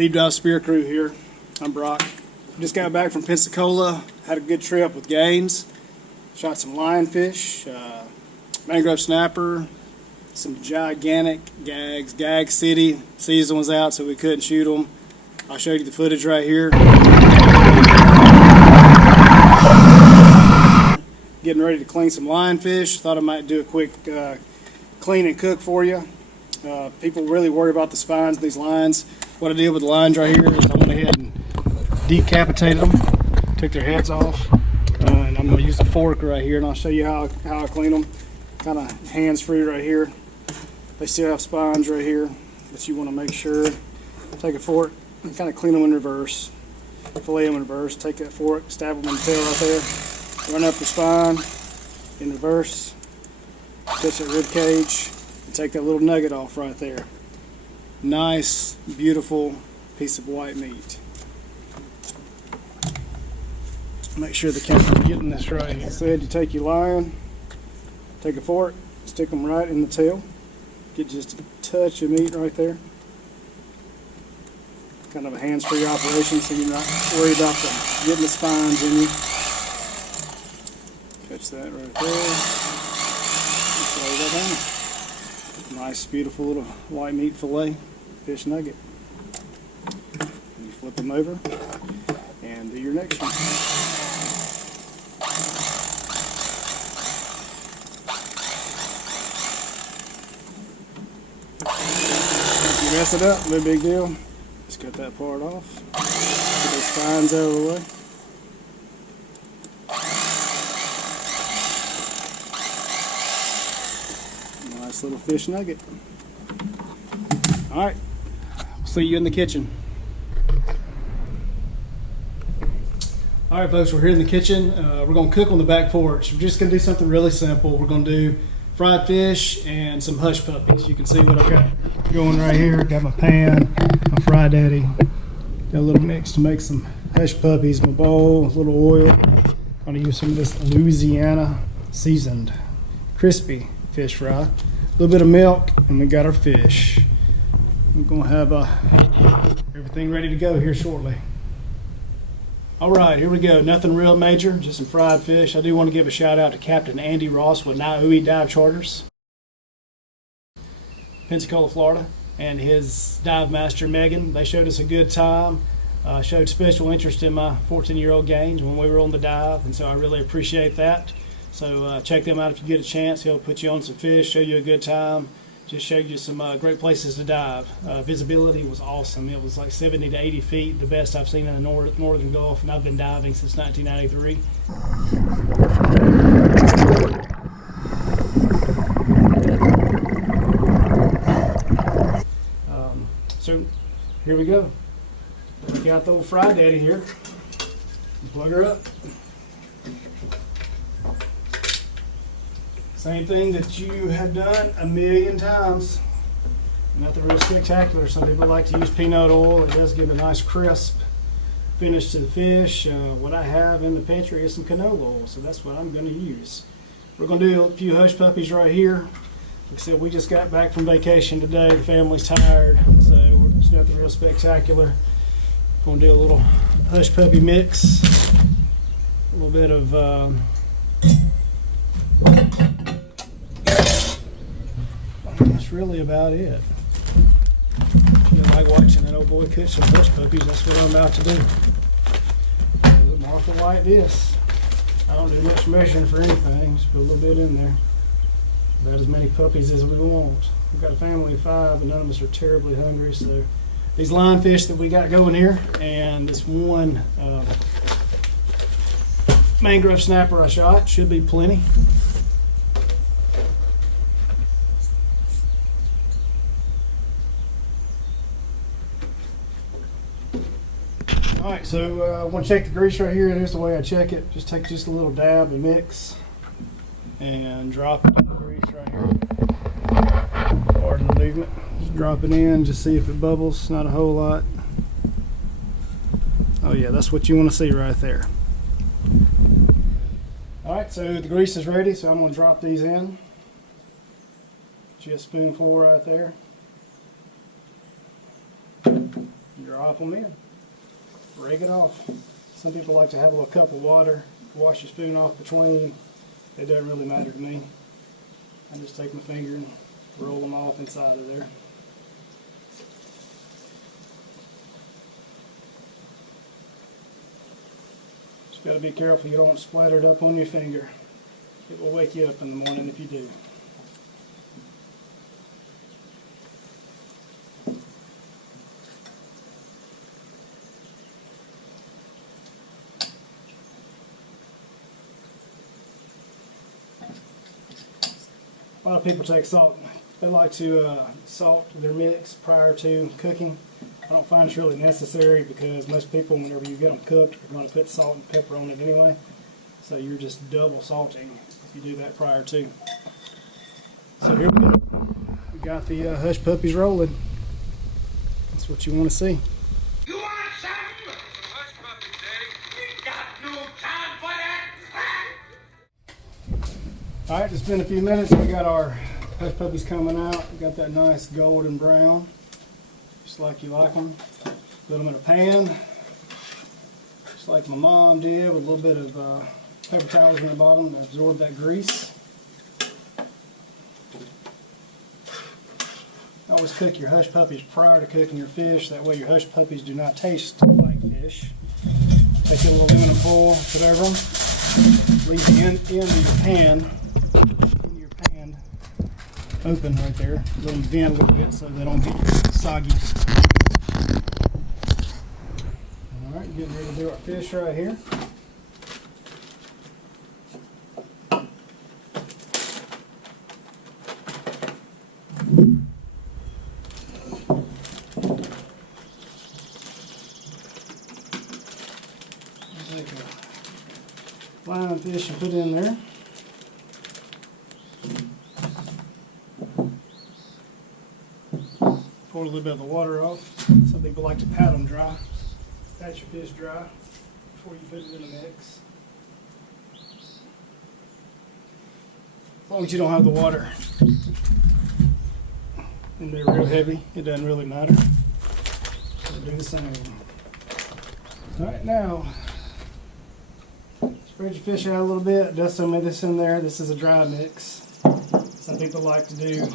Deep Dive Spear Crew here. I'm Brock. Just got back from Pensacola. Had a good trip with gains. Shot some lionfish, mangrove snapper, some gigantic gags. Gag City season was out, so we couldn't shoot them. I'll show you the footage right here. Getting ready to clean some lionfish. Thought I might do a quick clean and cook for you. People really worry about the spines of these lines. What I did with the lines right here is I went ahead and decapitated them, took their heads off, and I'm going to use a fork right here, and I'll show you how I clean them. Kind of hands-free right here. They still have spines right here, but you want to make sure. Take a fork and kind of clean them in reverse. Fillet them in reverse. Take that fork, stab them in the tail right there. Run up the spine in reverse. Touch that rib cage, and take that little nugget off right there. Nice, beautiful piece of white meat. Make sure the camera's getting this right. Like I said, you take your lion, take a fork, stick them right in the tail. Get just a touch of meat right there. Kind of a hands-free operation, so you're not worried about getting the spines in you. Catch that right there. Lay that down. Nice, beautiful little white meat fillet fish nugget. And you flip them over and do your next one. If you mess it up, no big deal. Just cut that part off. Get those spines out of the way. Nice little fish nugget. Alright, we'll see you in the kitchen. Alright folks, we're here in the kitchen. We're going to cook on the back porch. We're just going to do something really simple. We're going to do fried fish and some hush puppies. You can see what I've got going right here. Got my pan, my Fry Daddy. Got a little mix to make some hush puppies. My bowl, a little oil. I'm going to use some of this Louisiana seasoned crispy fish fry. A little bit of milk, and we got our fish. We're going to have everything ready to go here shortly. All right, here we go. Nothing real major, just some fried fish. I do want to give a shout out to Captain Andy Ross with Niue Dive Charters, Pensacola, Florida, and his dive master Megan. They showed us a good time. Showed special interest in my 14-year-old gains when we were on the dive, and so I really appreciate that. So check them out if you get a chance. He'll put you on some fish, show you a good time, just show you some great places to dive. Visibility was awesome. It was like 70 to 80 feet, the best I've seen in the northern Gulf, and I've been diving since 1993. So here we go. We got the old Fry Daddy here. Plug her up. Same thing that you have done a million times. Nothing real spectacular. Some people like to use peanut oil. It does give a nice crisp finish to the fish. What I have in the pantry is some canola oil, so that's what I'm going to use. We're going to do a few hush puppies right here. Like I said, we just got back from vacation today. The family's tired, so it's nothing real spectacular. Going to do a little hush puppy mix. A little bit of that's really about it. If you like watching that old boy cook some hush puppies, that's what I'm about to do. Martha like this. I don't do much measuring for anything, just put a little bit in there. About as many puppies as we want. We've got a family of 5, and none of us are terribly hungry, so these lionfish that we got going here, and this one mangrove snapper I shot should be plenty. Alright, so I want to check the grease right here. Here's the way I check it. Just take just a little dab and mix and drop it in the grease right here. Pardon the movement. Just drop it in, just see if it bubbles. Not a whole lot. Oh yeah, that's what you want to see right there. Alright, so the grease is ready, so I'm going to drop these in. Just a spoonful right there. drop them in. Rake it off. Some people like to have a little cup of water, wash your spoon off between. It doesn't really matter to me. I just take my finger and roll them off inside of there. Just got to be careful you don't splatter it up on your finger. It will wake you up in the morning if you do. A lot of people take salt. They like to salt their mix prior to cooking. I don't find it's really necessary because most people, whenever you get them cooked, are going to put salt and pepper on it anyway. So you're just double salting if you do that prior to. So here we go. We got the hush puppies rolling. That's what you want to see. You want something? Hush puppies, Daddy. We got no time for that. Alright, it's been a few minutes. We got our hush puppies coming out. We got that nice golden brown, just like you like them. Put them in a pan, just like my mom did, with a little bit of paper towels in the bottom to absorb that grease. Always cook your hush puppies prior to cooking your fish. That way your hush puppies do not taste like fish. Take a little aluminum foil, put over them. Leave the end of your pan open right there. Let them vent a little bit so they don't get soggy. Alright, getting ready to do our fish right here. Take a lionfish and put it in there. Pour a little bit of the water off. Some people like to pat them dry. Pat your fish dry before you put it in the mix. As long as you don't have the water and they're real heavy, it doesn't really matter. So do the same. Alright, now spread your fish out a little bit, dust some of this in there. This is a dry mix. Some people like to do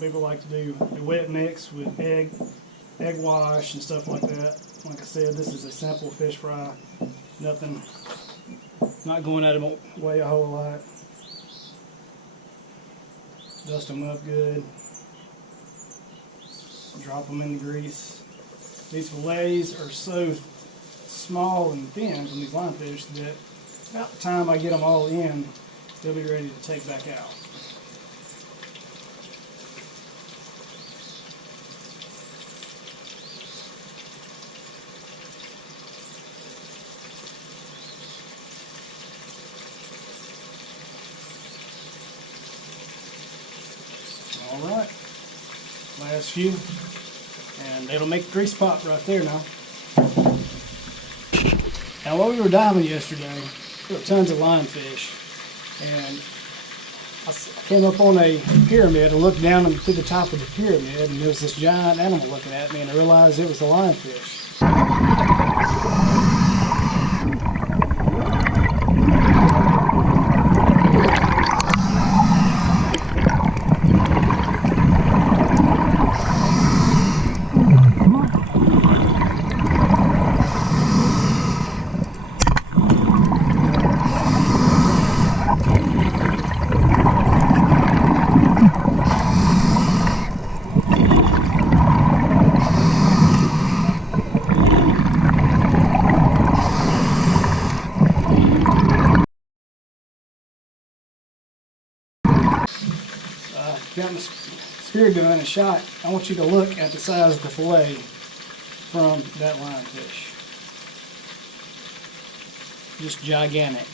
people like to do a wet mix with egg wash and stuff like that. Like I said, this is a simple fish fry. Nothing, not going out of my way a whole lot. Dust them up good. Drop them in the grease. These fillets are so small and thin from these lionfish that about the time I get them all in, they'll be ready to take back out. Alright, last few, and it'll make the grease pop right there now. Now while we were diving yesterday, there were tons of lionfish, and I came up on a pyramid and looked down to the top of the pyramid, and there was this giant animal looking at me, and I realized it was a lionfish. Got my spear gun and shot. I want you to look at the size of the fillet from that lionfish. Just gigantic.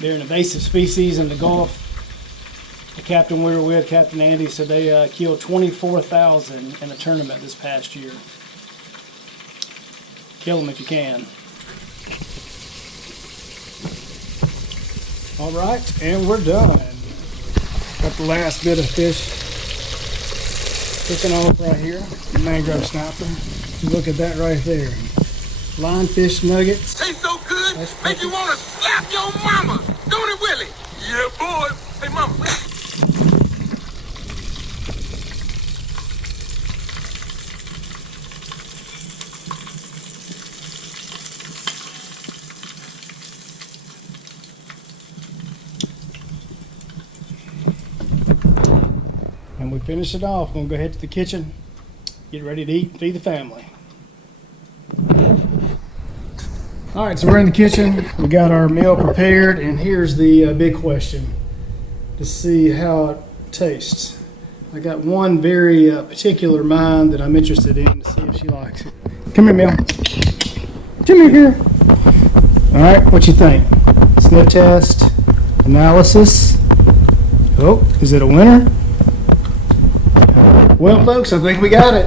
They're an invasive species in the Gulf. The captain we were with, Captain Andy, said they killed 24,000 in a tournament this past year. Kill them if you can. All right, and we're done. Got the last bit of fish cooking off right here. Mangrove snapper. Look at that right there. Lionfish nuggets. Tastes so good, That's make you want to slap your mama. Don't it, Willie? Yeah, boy. Hey, mama. And we finish it off. Gonna go ahead to the kitchen, get ready to eat and feed the family. All right, so we're in the kitchen. We got our meal prepared, and here's the big question to see how it tastes. I got one very particular mind that I'm interested in to see if she likes it. Come here, Mel. Come here. All right, what you think? Sniff test, analysis. Oh, is it a winner? Well, folks, I think we got it.